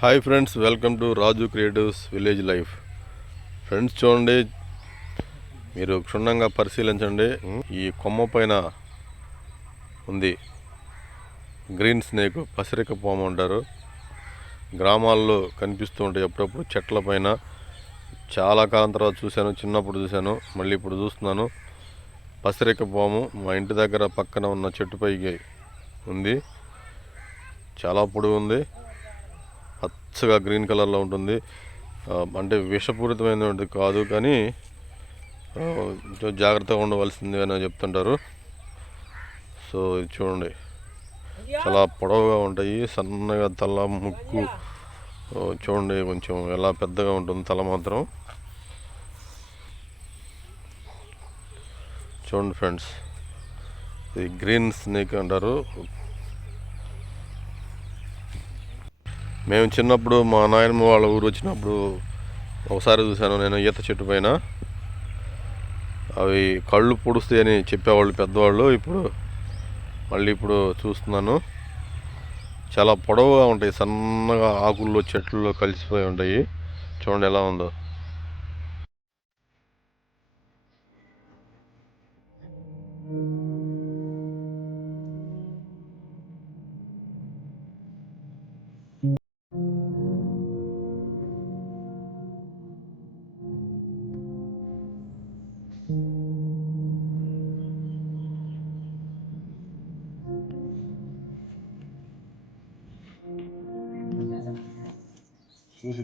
Hi friends, welcome to Raju creatives village life. Friends చూడండి, మీరు క్షుణ్ణంగా పరిశీలించండి. ఈ కొమ్మ పైన ఉంది గ్రీన్ స్నేక్, పసిరిక పాము అంటారు. గ్రామాల్లో కనిపిస్తూ ఉంటాయి అప్పుడప్పుడు చెట్ల పైన. చాలా కాలం తర్వాత చూశాను, చిన్నప్పుడు చూశాను, మళ్ళీ ఇప్పుడు చూస్తున్నాను. పసిరిక పాము మా ఇంటి దగ్గర పక్కన ఉన్న చెట్టుపైకి ఉంది. చాలా పొడవు ఉంది, పచ్చగా గ్రీన్ కలర్లో ఉంటుంది. అంటే విషపూరితమైనది కాదు, కానీ జాగ్రత్తగా ఉండవలసింది అని చెప్తుంటారు. సో ఇది చూడండి, చాలా పొడవుగా ఉంటాయి, సన్నగా తల, ముక్కు చూడండి కొంచెం ఎలా పెద్దగా ఉంటుంది తల మాత్రం. చూడండి ఫ్రెండ్స్, ఇది గ్రీన్ స్నేక్ అంటారు. మేము చిన్నప్పుడు మా నాయనమ్మ వాళ్ళ ఊరు వచ్చినప్పుడు ఒకసారి చూశాను నేను ఈత చెట్టు పైన. అవి కళ్ళు పొడుస్తాయని చెప్పేవాళ్ళు పెద్దవాళ్ళు. ఇప్పుడు చూస్తున్నాను, చాలా పొడవుగా ఉంటాయి, సన్నగా ఆకుల్లో చెట్లలో కలిసిపోయి ఉంటాయి. చూడండి ఎలా ఉందో. చూసి